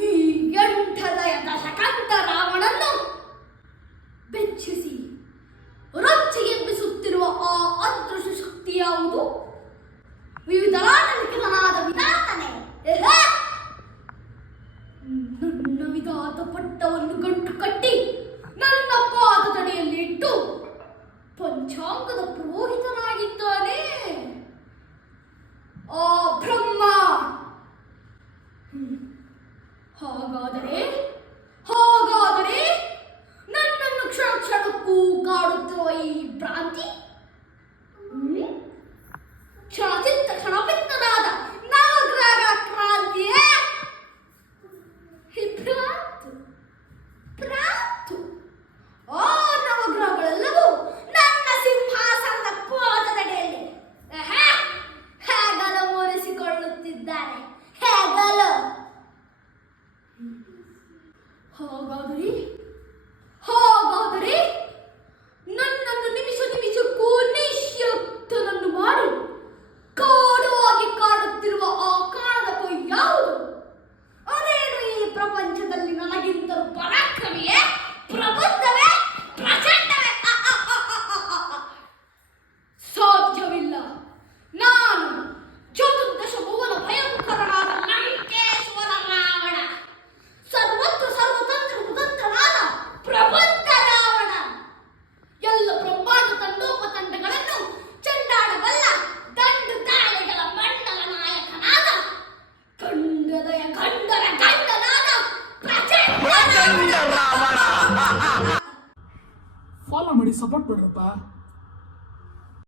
ಈ ಎಂಟನೆಯ ದಶಕಂಠ ರಾವಣನ್ನು ಬೆಚ್ಚಿಸಿ ರೊಚ್ಚಿಗೆಬ್ಬಿಸುತ್ತಿರುವ ಆ ಅದೃಶ್ಯ ಶಕ್ತಿ ಯಾವುದು ವಿವಿಧರಾಡಲಿತನಾದ ವಿಧಾತನೆ! ನನ್ನ ವಿಧಾತ ಪಟ್ಟವನ್ನು ಗಂಟು ಕಟ್ಟಿ ನನ್ನ ಪಾದದಡಿಯಲ್ಲಿ ಇಟ್ಟು ಪಂಚಾಂಗದ ಪುರೋಹಿತನಾಗಿದ್ದಾನೆ ಹಾಗಾದರೆ? ಹಾಗಾದರೆ? ನನ್ನನ್ನು ಕ್ಷಣ ಕ್ಷಣಕ್ಕೂ ಕಾಡುತ್ತಿರುವ ಈ ಭ್ರಾಂತಿ? ಕ್ಷಣಚಿತ್ತ ಕ್ಷಣಪಿತ್ತನಾದ ನವಗ್ರಹ ಕ್ರಾಂತಿಯೇ ಈ ಭ್ರಾಂತು ಆ ನವಗ್ರಹಗಳೆಲ್ಲವೂ ನನ್ನ ಸಿಂಹಾಸನದ ಪಾದದಡಿಯಲ್ಲಿ! ಹೇಗಲು ಮೂರಿಸಿಕೊಳ್ಳುತ್ತಿದ್ದಾರೆ ಹೇಗಲು ಹಾಗಾದರೆ ಹಾಗಾದರೆ ஃபாலோ பண்ணி சப்போர்ட் பண்ணுறப்பா